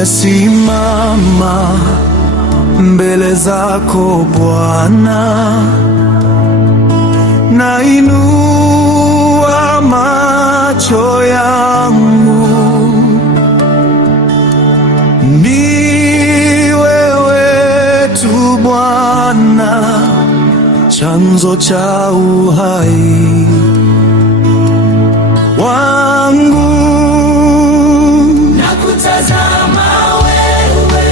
Nimesimama mbele zako Bwana, nainua macho yangu, ni wewe tu Bwana, chanzo cha uhai wangu. Nakutazama wewe,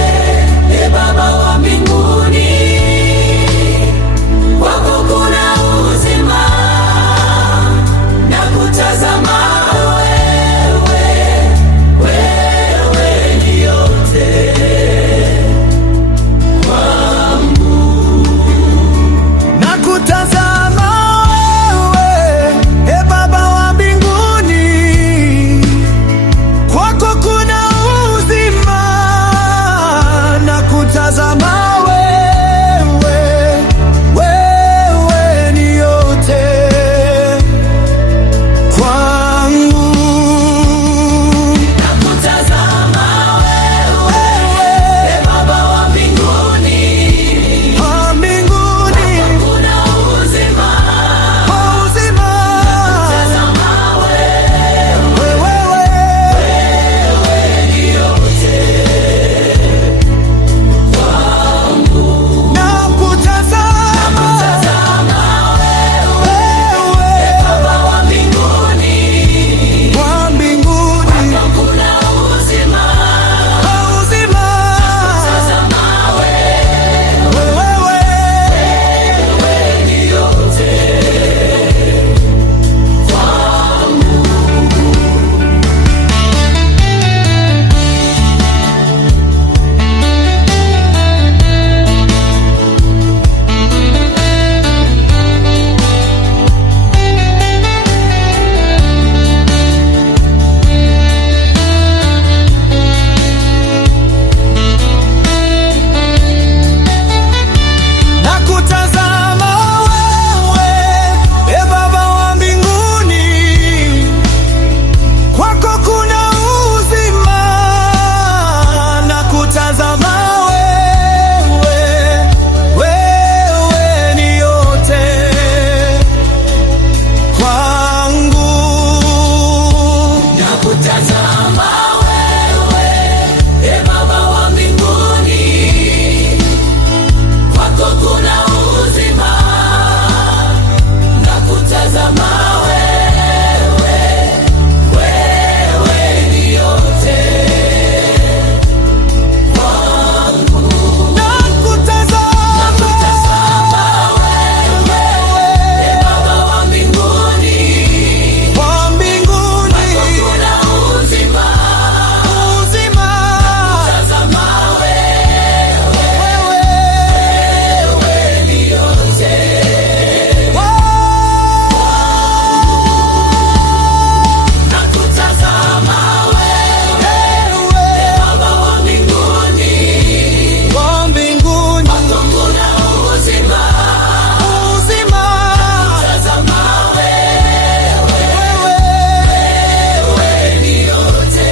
e Baba wa mbinguni, kwako kuna uzima. Nakutazama wewe, wewe ni yote kwangu. Nakutazama wewe, e Baba wa mbinguni, kwako kuna uzima. Nakutazama wewe, wewe ni yote kwangu. Nakutazama wewe, e Baba wa mbinguni, Wa mbinguni, kuna uzima. uzima. Tazama Wewe, ni yote nakutazama wewe, Baba wa mbinguni, wa mbinguni, kuna uzima. uzima. Tazama Wewe, ni yote nakutazama wewe, e Baba wa mbinguni, kwako kuna uzima. Nakutazama wewe, wewe ni yote kwangu. nakutazama wewe, e Baba wa mbinguni, kwako kuna uzima. Nakutazama wewe, wewe ni yote kwangu. Nakutazama wewe, e Baba wa mbinguni, wa mbinguni, kuna uzima. uzima. Tazama wewe, ni yote nakutazama wewe, Baba wa mbinguni, wa mbinguni, kuna uzima. uzima. Tazama wewe, ni yote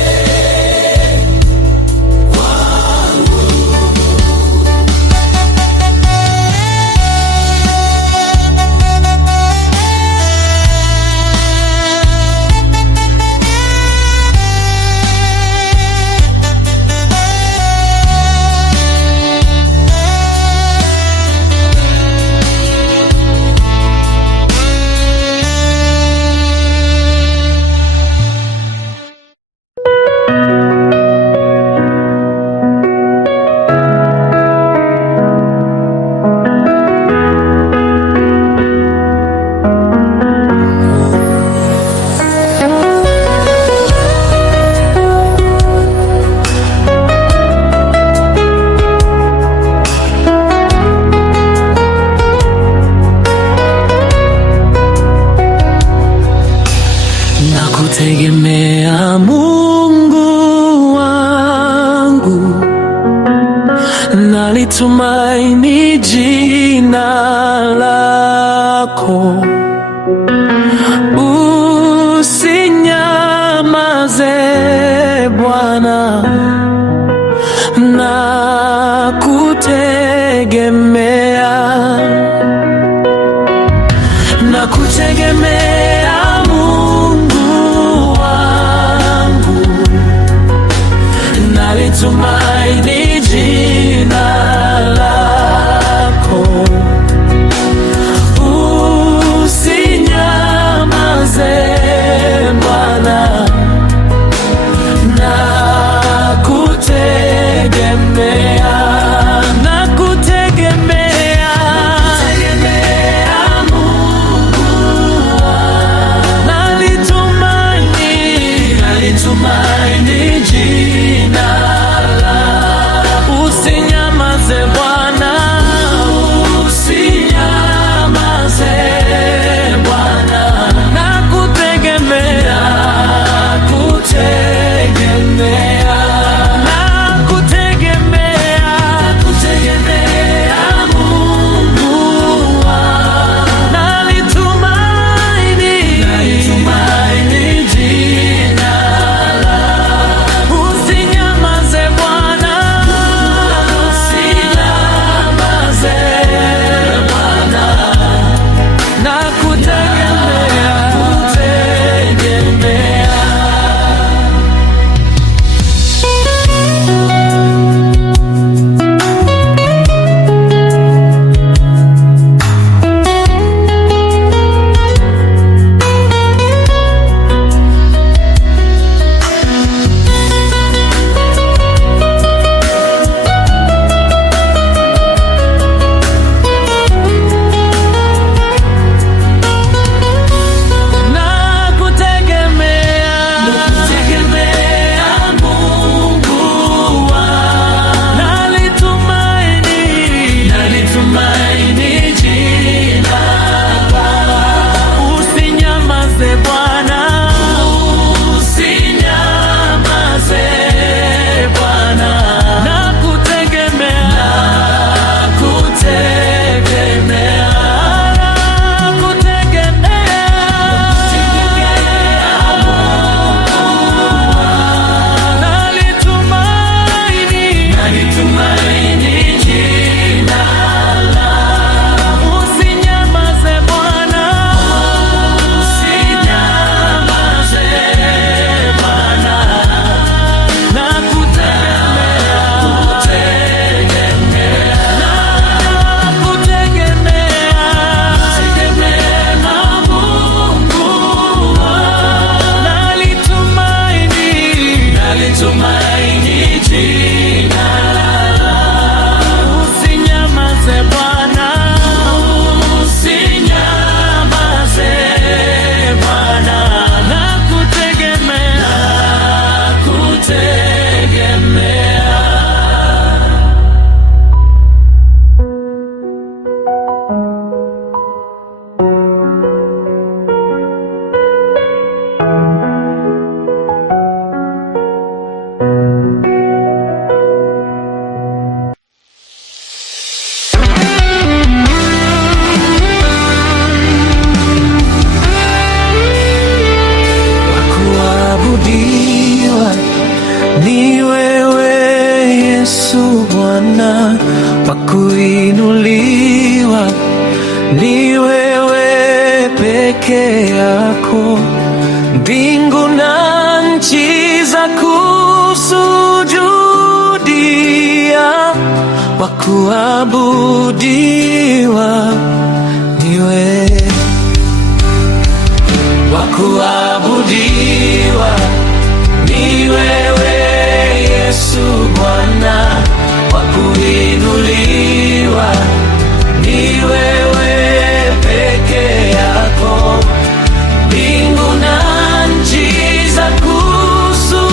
Nakutegemea Mungu wangu, nalitumaini jina lako. Usinyamaze Bwana, nalitumaini jina lako. Usinyamaze Bwana, nakutegemea, nakutegemea, Mungu wangu. Nalitumaini jina lako. Usinyamaze Bwana, usinyamaze Bwana, nakutegemea, nakutegemea, nakutegemea Mungu wangu. Nalitumaini jina lako. Usinyamaze Bwana, usinyamaze Bwana, nakutegemea, kutegemea. Nakutegemea Mungu wangu. Nalitumaini jina lako. Usinyamaze Bwana, usinyamaze Bwana, nakutegemea, nakutegemea, nalitumaini jina lako. Usinyamaze Bwana, usinyamaze Bwana, nakutegemea, nakutegemea Mungu wangu. Nalitumaini jina lako. Usinyamaze Bwana, usinyamaze Bwana, nakutegemea, nakutegemea. Wakuabudiwa ni wewe Yesu Bwana, wakuinuliwa ni wewe peke yako. Mbingu na nchi za kusujudia, wakuabudiwa ni wewe. Wakuabudiwa ni wewe Yesu Bwana, wakuinuliwa ni wewe peke yako. Mbingu na nchi za kusujudia,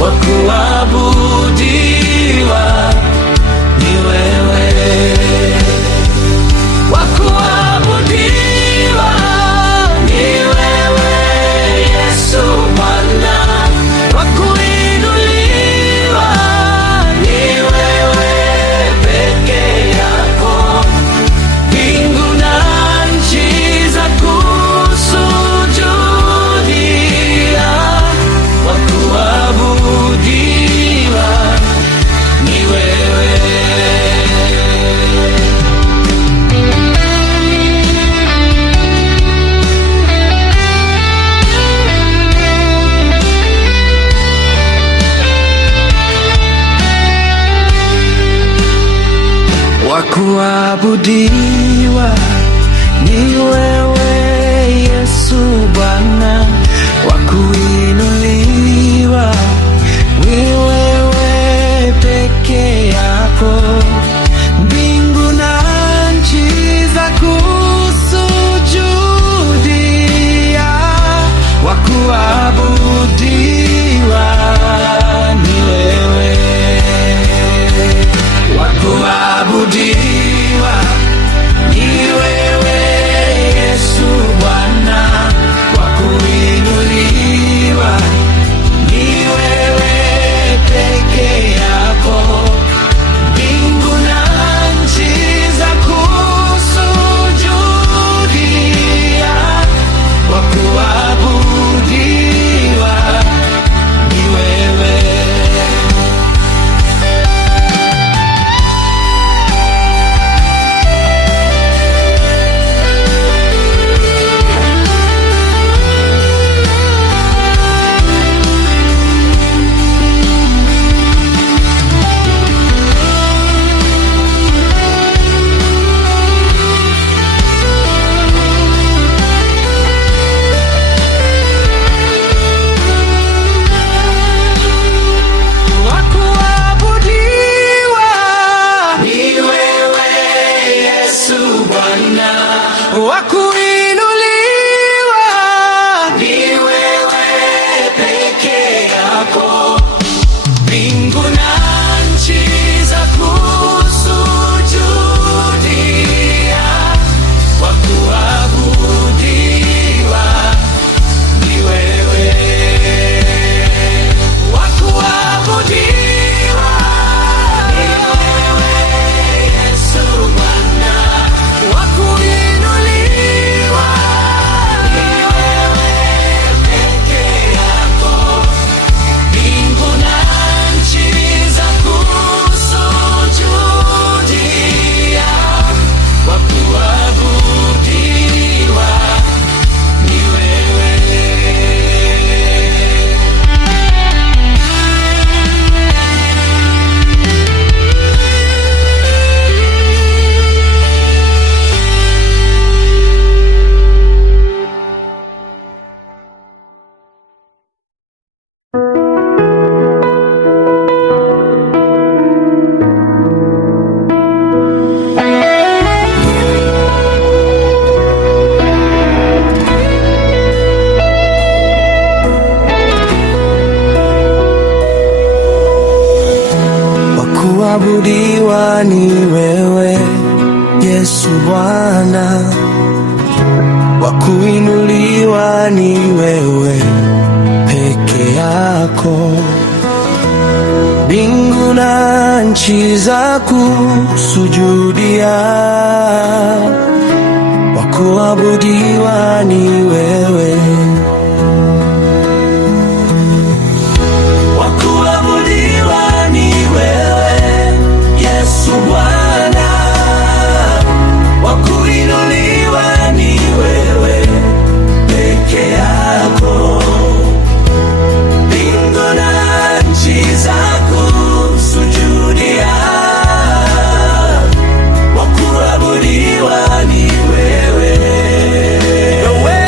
wakuabudiwa ni wewe. kuabudiwa ni wewe Yesu Bwana, wa kuinuliwa ni wewe peke yako. Mbingu na nchi za kusujudia, wa kuabudiwa ni wewe, wa kuabudiwa ni wewe Yesu Bwana, wa kuinuliwa ni wewe peke yako. Mbingu na nchi za kusujudia, wa kuabudiwa ni wewe. Wa kuinuliwa ni wewe peke yako. Mbingu na nchi za kusujudia, wa kuabudiwa ni wewe, wa kuabudiwa ni wewe Yesu Bwana, wa kuinuliwa ni wewe peke yako. Mbingu na nchi za kusujudia, wa kuabudiwa ni wewe. Wa kuabudiwa ni wewe Yesu Bwana, wa kuinuliwa ni wewe peke yako. Mbingu na nchi za kusujudia, wa kuabudiwa ni wewe, wa kuabudiwa ni wewe Yesu Bwana, wa kuinuliwa ni wewe peke yako. Mbingu na nchi za kusujudia, wa kuabudiwa ni wewe, wewe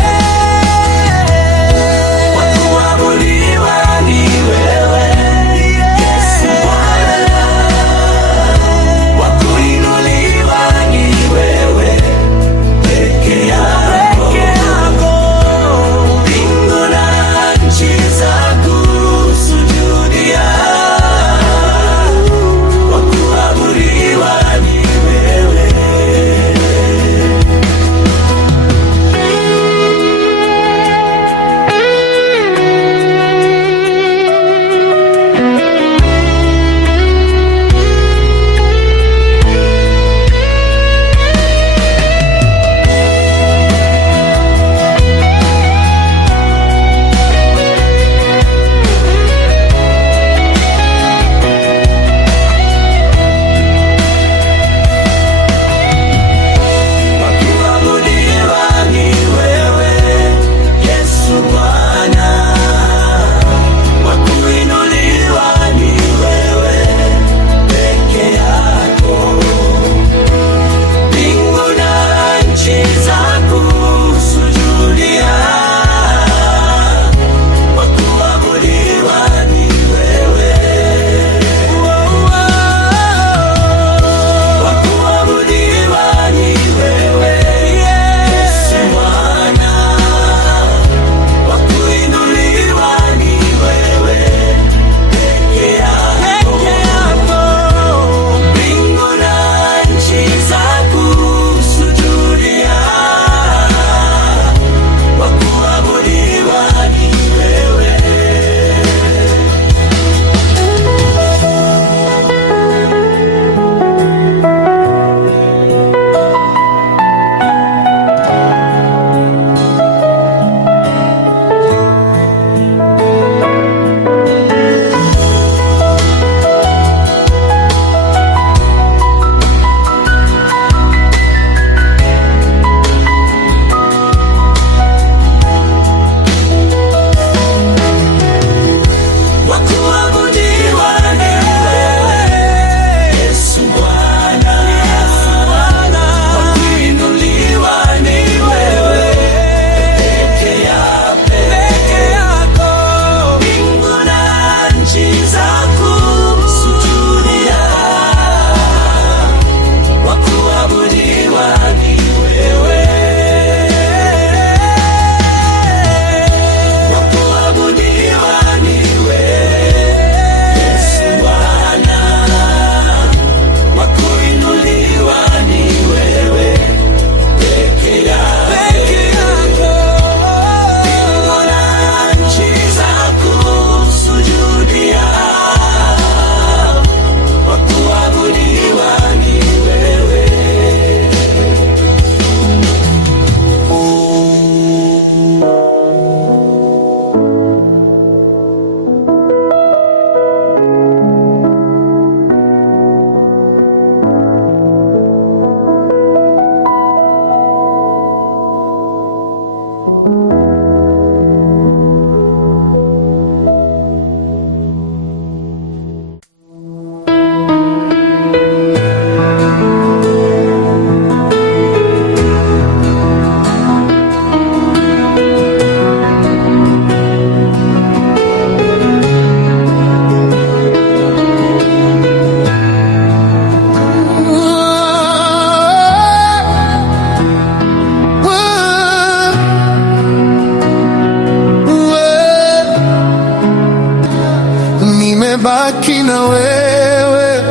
nimebaki na wewe,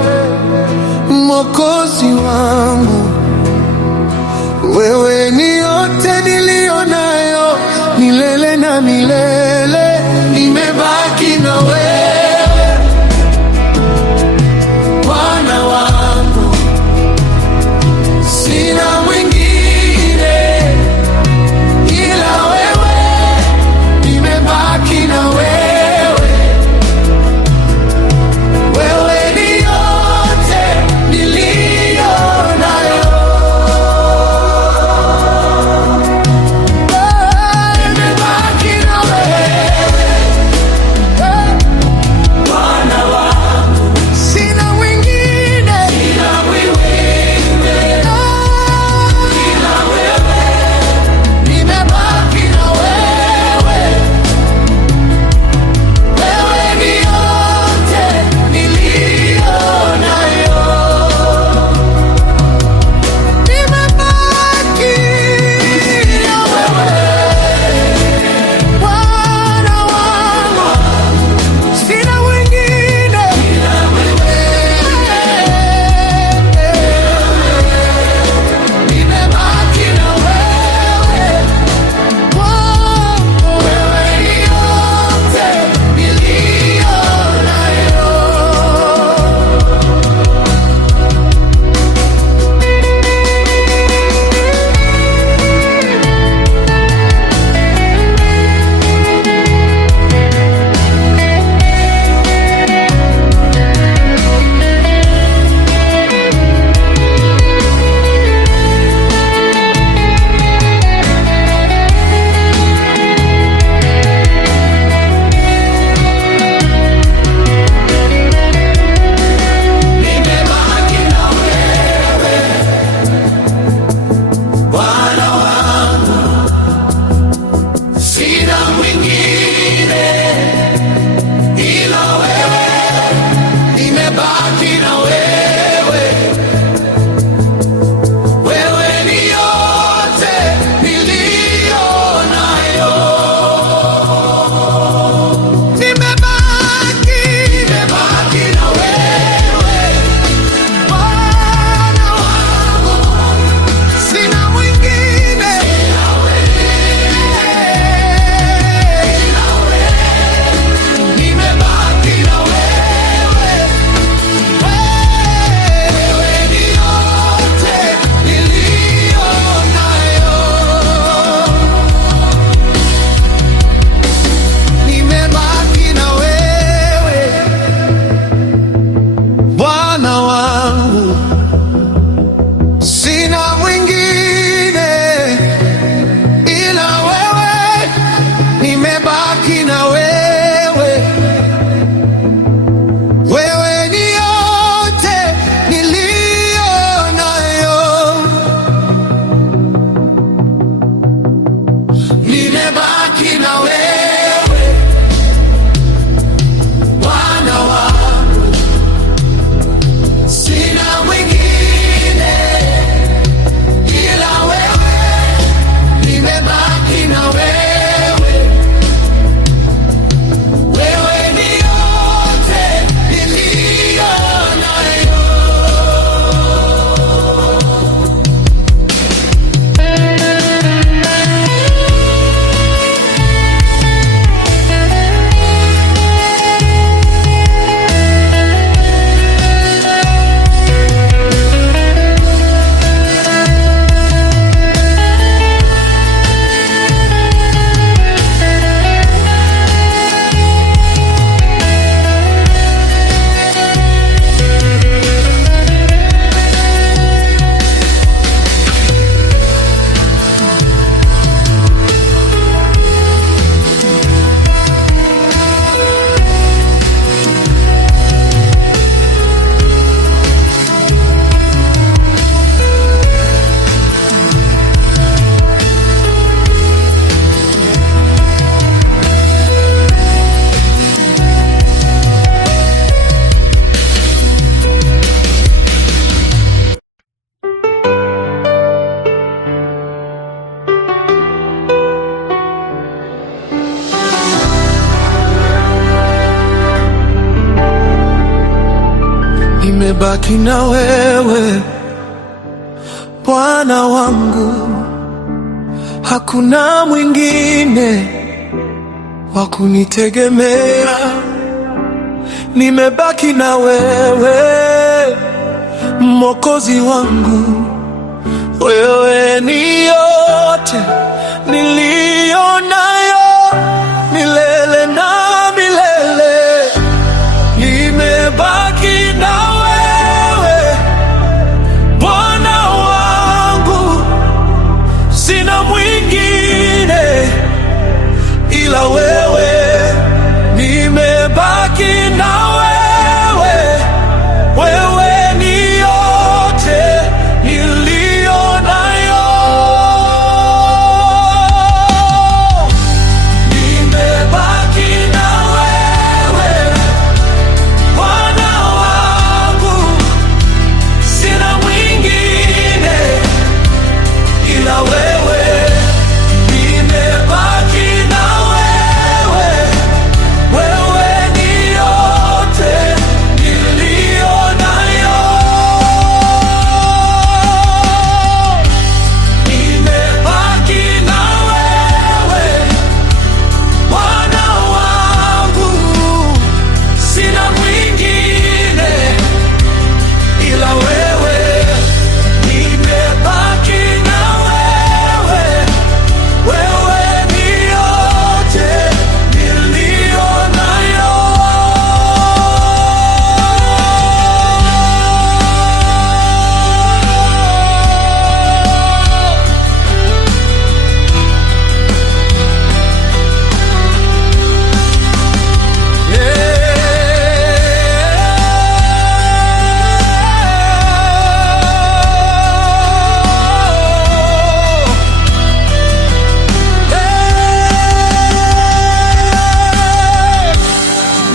Mwokozi wangu. Wewe ni yote niliyo nayo, milele na milele, nimebaki na wewe, Bwana wangu, sina mwingine ila wewe, nimebaki na wewe, wewe ni yote niliyo nayo. Nimebaki na wewe, nimebaki na wewe Bwana wangu, hakuna mwingine wa kunitegemea. Nimebaki na wewe Mwokozi wangu, wewe ni yote niliyo nayo milele na milele. Nimebaki na wewe Bwana wangu, sina mwingine ila wewe. Nimebaki na wewe, wewe ni yote niliyo nayo. Nimebaki na wewe Bwana wangu, sina mwingine ila wewe. Nimebaki na wewe, wewe ni yote niliyo nayo. Nimebaki na wewe Bwana wangu, sina mwingine ila wewe. Nimebaki na wewe, wewe ni yote niliyo nayo.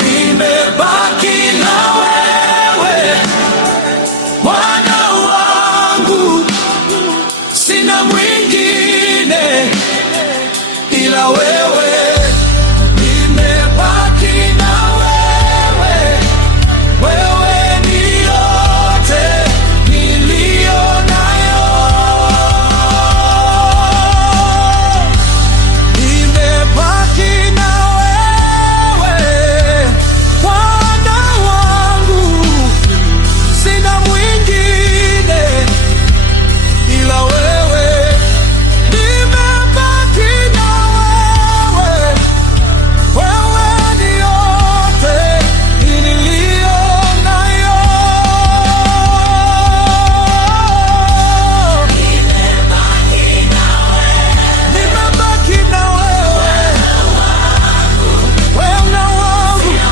Nimebaki na wewe Bwana wangu, sina mwingine ila wewe. Nimebaki na wewe, wewe ni yote niliyo nayo. Nimebaki na wewe Bwana wangu, sina mwingine ila wewe. Nimebaki na wewe, wewe ni yote niliyo nayo. Nimebaki na wewe Bwana wangu,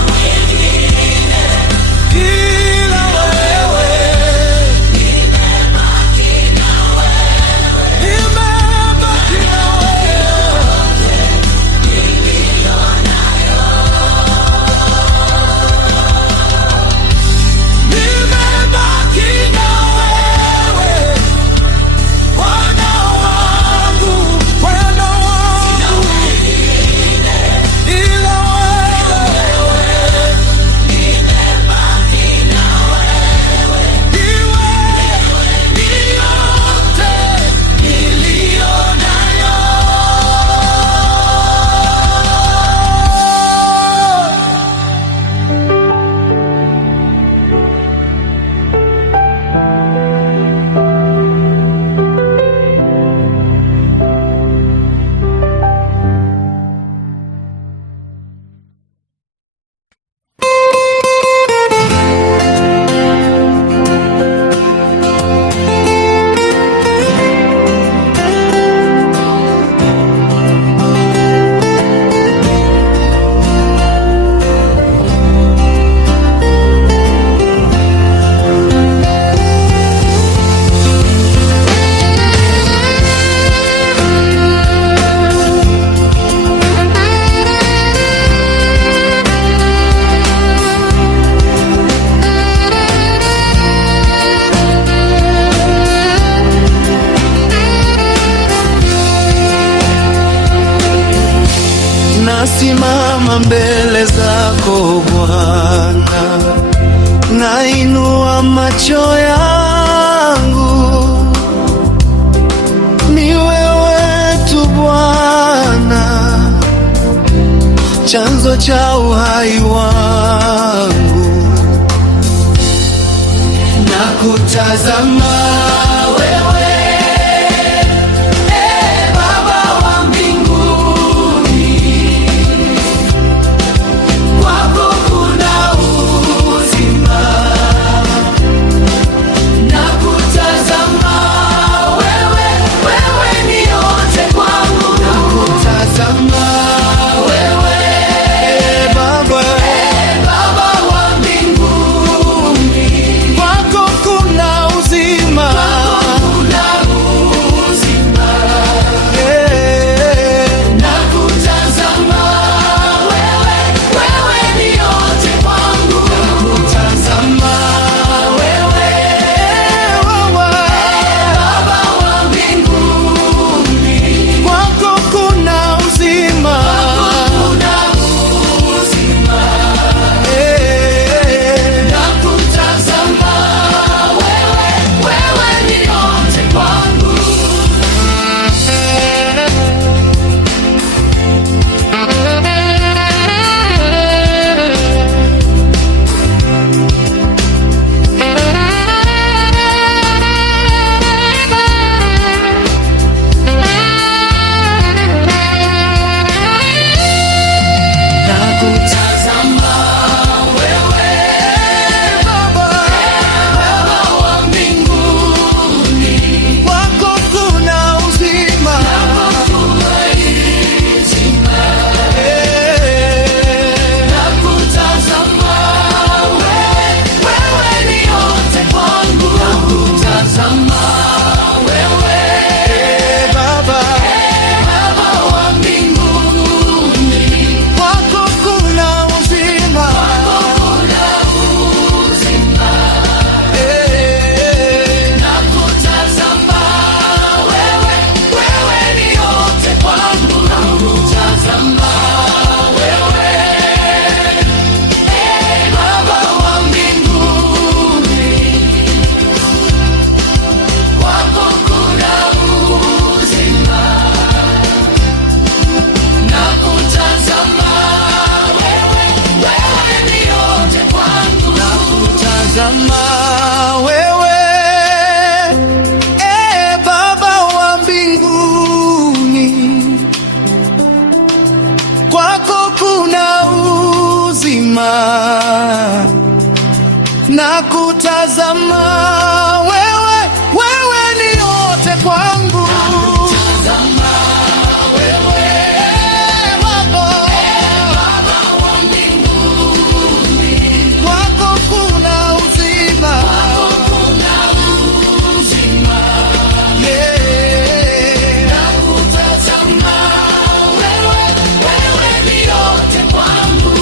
ila wewe. Nimebaki na wewe, nimebaki na wewe Bwana wangu, Bwana wangu, ila wewe. Nimebaki na wewe, iwe ni yote niliyo nayo. nasimama mbele zako Bwana, nainua macho yangu ni wewe tu Bwana, chanzo cha uhai wangu. Nakutazama wewe, Baba wa mbinguni, kwako kuna uzima. Nakutazama wewe, wewe ni yote kwangu. Nakutazama wewe, Baba wa mbinguni, kwako kuna uzima. Nakutazama wewe, wewe ni yote kwangu. Nakutazama wewe, Baba wa mbinguni, kwako kuna uzima. Nakutazama wewe, wewe ni yote kwangu. Nakutazama wewe, Baba wa mbinguni, kwako kuna uzima. Nakutazama wewe, wewe ni yote kwangu. Nakutazama wewe, Baba wa mbinguni, kwako kuna uzima. Nakutazama wewe, wewe ni yote kwangu. Nakutazama wewe, Baba wa mbinguni, kwako kuna uzima. Nakutazama wewe, wewe ni yote kwangu. Nakutazama wewe, Baba wa mbinguni, kwako kuna uzima. Nakutazama wewe, wewe ni yote kwangu. Nakutazama wewe, Baba wa mbinguni, kwako kuna uzima. Nakutazama wewe, wewe ni yote kwangu.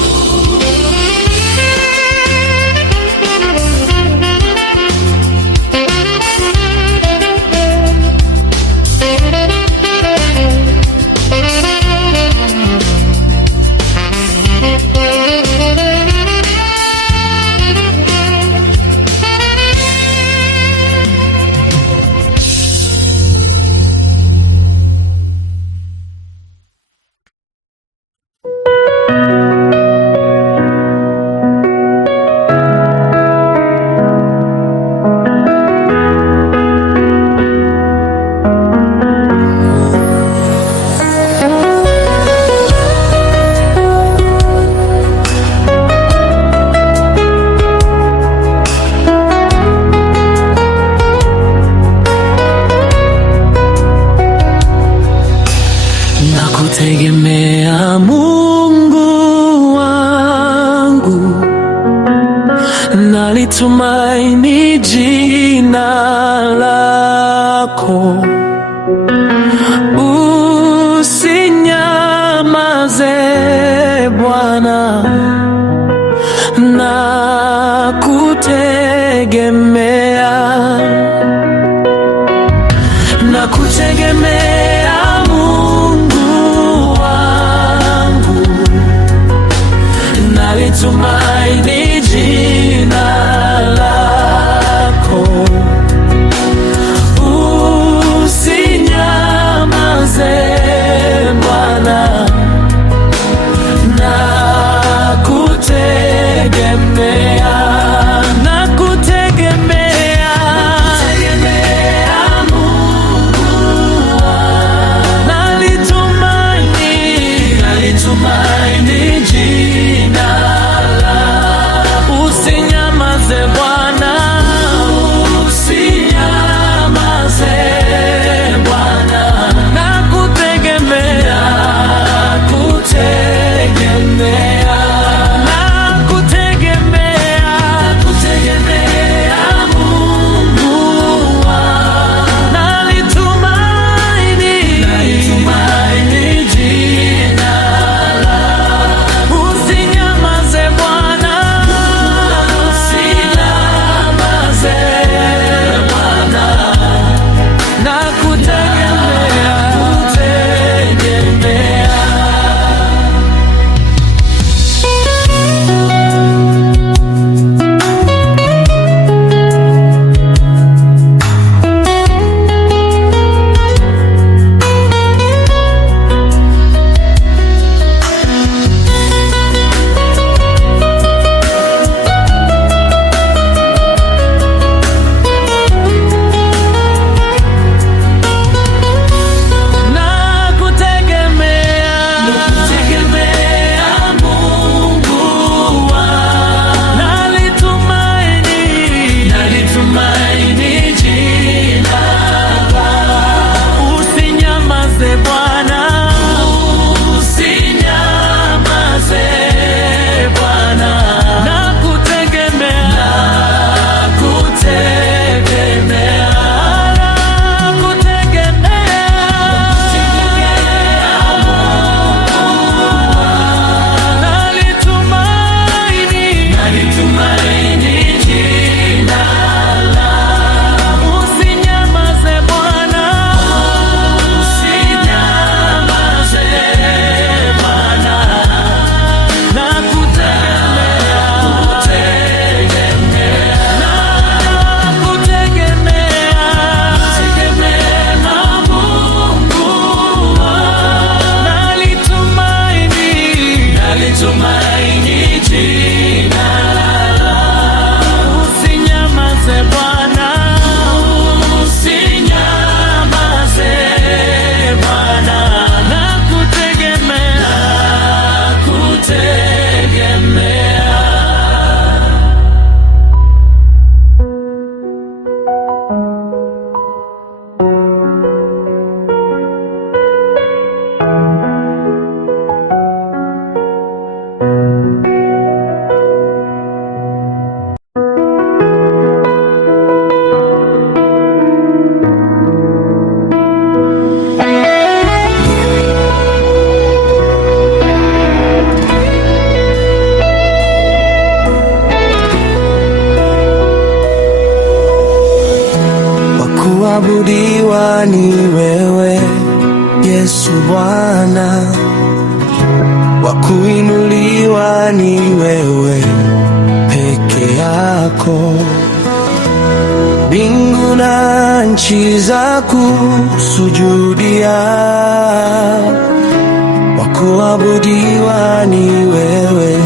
Nakutegemea Mungu wangu, nalitumaini jina lako. Usinyamaze Bwana, nakutegemea. Nakutegemea Mungu wangu, nalitumaini jina lako. ni wewe Yesu Bwana, wa kuinuliwa ni wewe peke yako. Mbingu na nchi za kusujudia, wa kuabudiwa ni wewe